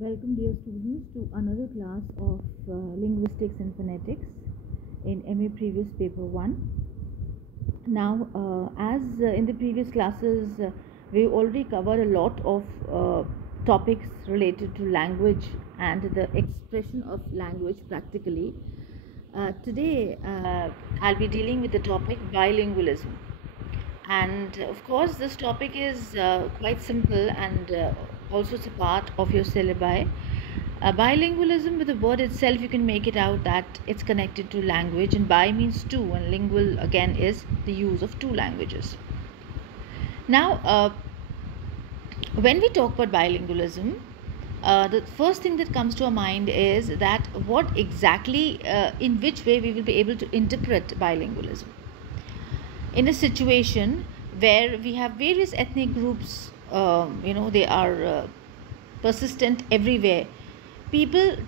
Welcome, dear students, to another class of Linguistics and Phonetics in MA Previous Paper 1. Now, as in the previous classes, we already covered a lot of topics related to language and the expression of language practically. Today, I'll be dealing with the topic bilingualism. And of course, this topic is quite simple and also it's a part of your syllabi. Bilingualism, with the word itself, you can make it out that it's connected to language, and bi means two, and lingual again is the use of two languages. Now, when we talk about bilingualism, the first thing that comes to our mind is that what exactly, in which way we will be able to interpret bilingualism in a situation where we have various ethnic groups. They are persistent everywhere. People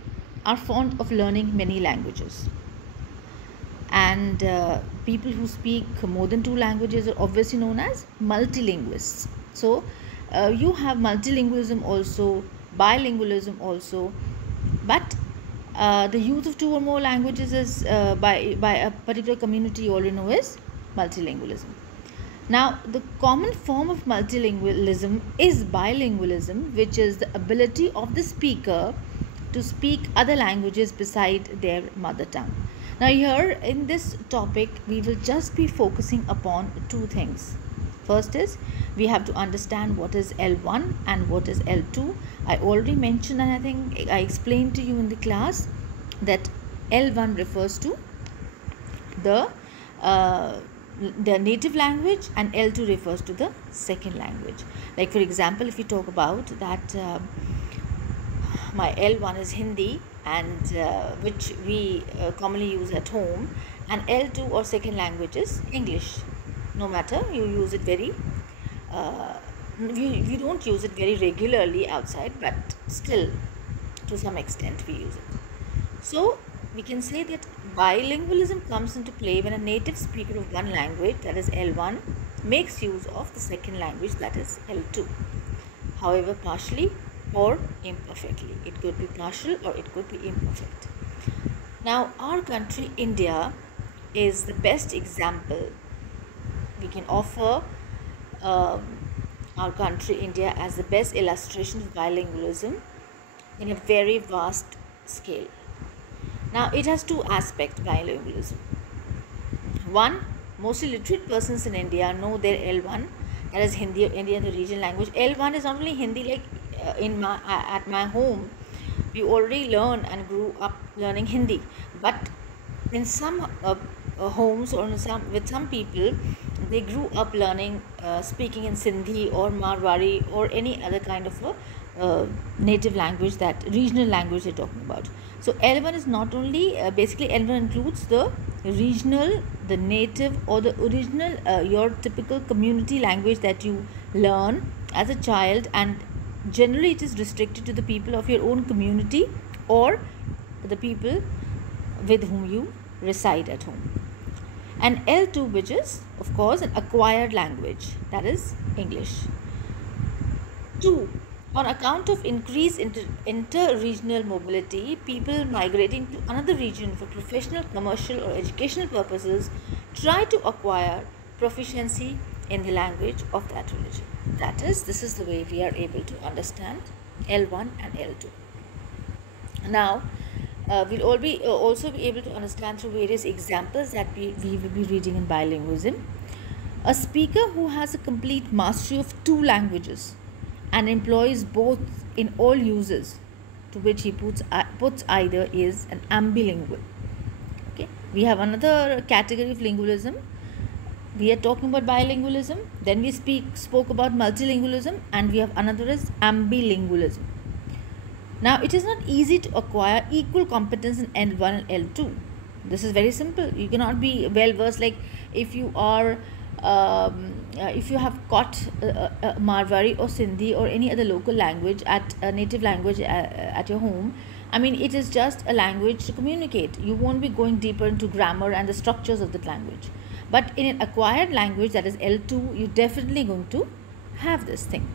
are fond of learning many languages, and people who speak more than two languages are obviously known as multilingualists. So you have multilingualism also, bilingualism also, but the use of two or more languages is by a particular community you already know is multilingualism. Now, the common form of multilingualism is bilingualism, which is the ability of the speaker to speak other languages beside their mother tongue. Now, here in this topic, we will just be focusing upon two things. First is we have to understand what is L1 and what is L2. I already mentioned, and I think I explained to you in the class, that L1 refers to the native language and L2 refers to the second language. Like, for example, if we talk about that my L1 is Hindi, and which we commonly use at home, and L2 or second language is English. No matter, you use it very we don't use it very regularly outside, but still to some extent we use it. So we can say that bilingualism comes into play when a native speaker of one language, that is L1, makes use of the second language, that is L2, however partially or imperfectly. It could be partial or it could be imperfect. Now, our country India is the best example. We can offer our country India as the best illustration of bilingualism in a very vast scale. Now, it has two aspects, bilingualism. One, mostly literate persons in India know their L1, that is Hindi, India, the regional language. L1 is not only Hindi, like at my home, we already learn and grew up learning Hindi, but in some homes or with some people, they grew up learning speaking in Sindhi or Marwari or any other kind of a native language, that regional language they're talking about. So L1 is not only basically L1 includes the regional, the native or the original, your typical community language that you learn as a child, and generally it is restricted to the people of your own community or the people with whom you reside at home. And L2, which is of course an acquired language, that is English. 2. On account of increased inter-regional mobility, people migrating to another region for professional, commercial or educational purposes try to acquire proficiency in the language of that religion. That is, this is the way we are able to understand L1 and L2. Now, we'll also be able to understand through various examples that we will be reading in bilingualism. A speaker who has a complete mastery of two languages and employs both in all uses to which he puts either is an ambilingual. Okay, we have another category of lingualism. We are talking about bilingualism, then we spoke about multilingualism, and we have another is ambilingualism. Now, it is not easy to acquire equal competence in L1 and L2. This is very simple. You cannot be well versed, like if you are if you have got Marwari or Sindhi or any other local language at a native language at your home. I mean, it is just a language to communicate. You won't be going deeper into grammar and the structures of that language. But in an acquired language, that is L2, you're definitely going to have this thing.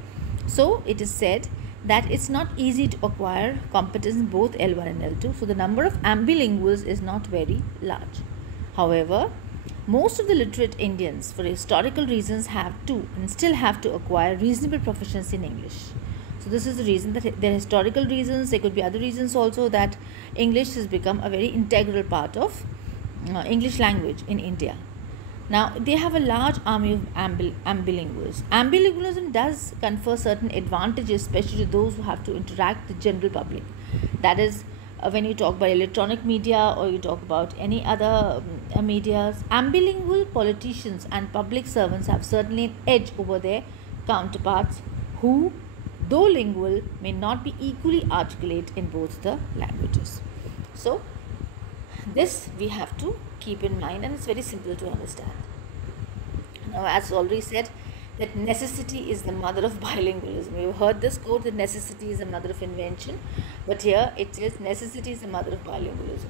So it is said that it's not easy to acquire competence in both L1 and L2. So the number of ambilinguals is not very large. However, most of the literate Indians, for historical reasons, have to and still have to acquire reasonable proficiency in English. So this is the reason, that there are historical reasons. There could be other reasons also, that English has become a very integral part of English language in India. Now, they have a large army of ambilinguals. Ambilingualism does confer certain advantages, especially to those who have to interact with the general public. That is, when you talk about electronic media or you talk about any other medias, ambilingual politicians and public servants have certainly an edge over their counterparts who, though lingual, may not be equally articulate in both the languages. So, this we have to keep in mind, and it's very simple to understand. Now, as already said, that necessity is the mother of bilingualism. You've heard this quote, that necessity is the mother of invention, but here it is necessity is the mother of bilingualism.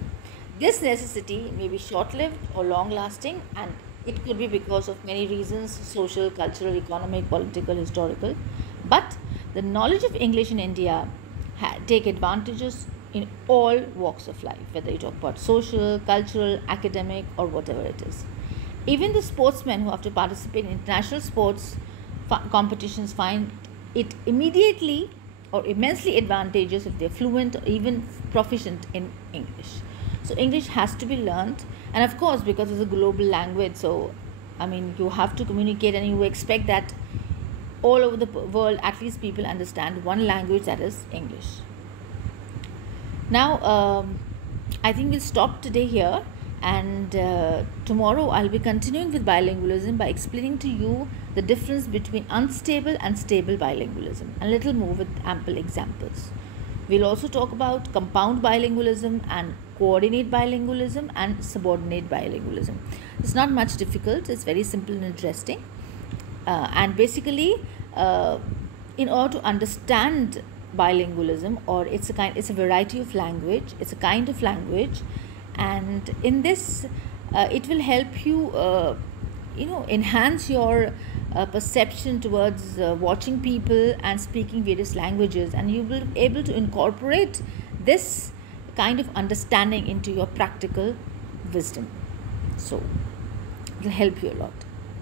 This necessity may be short-lived or long-lasting, and it could be because of many reasons: social, cultural, economic, political, historical. But the knowledge of English in India take advantages in all walks of life, whether you talk about social, cultural, academic, or whatever it is. Even the sportsmen who have to participate in international sports competitions find it immediately or immensely advantageous if they're fluent or even proficient in English. So English has to be learned, and of course, because it's a global language, so you have to communicate, and you expect that all over the world at least people understand one language, that is English. Now, I think we'll stop today here, and tomorrow I'll be continuing with bilingualism by explaining to you the difference between unstable and stable bilingualism, and a little more with ample examples. We'll also talk about compound bilingualism and coordinate bilingualism and subordinate bilingualism. It's not much difficult, it's very simple and interesting. And basically, in order to understand bilingualism, or it's a variety of language, it's a kind of language, and in this it will help you enhance your perception towards watching people and speaking various languages, and you will be able to incorporate this kind of understanding into your practical wisdom. So it will help you a lot.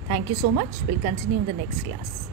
Thank you so much. We'll continue in the next class.